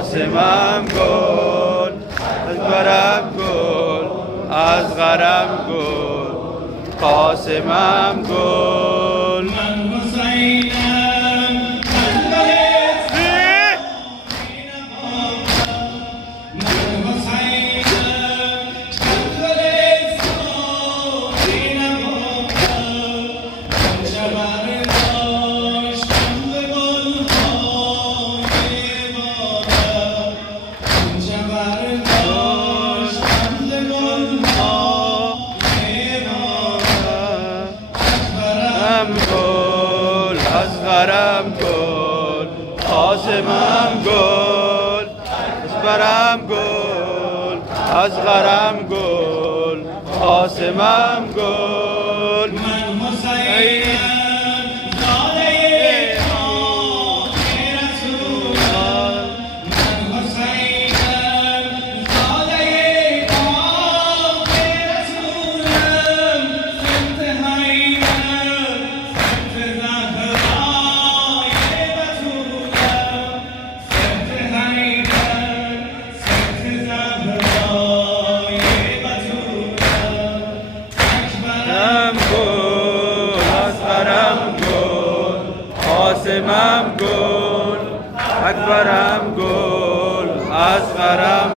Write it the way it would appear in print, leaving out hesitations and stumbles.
قاسمم گل، اکبرم گل، اصغرم گل، قاسمم گل. من حسینم، من گل، اصغرم گل، قاسمم گل، اکبرم گل، اصغرم گل، قاسمم گل. من حسینم، زاده پاک رسولم. من حسینم، زاده پاک رسولم. سمت حیدر، سمت زهرای بتولم. سمت حیدر، سمت زهرای بتولم. اکبرم گل، اصغرم گل، قاسمم گل، اکبرم گل، اصغرم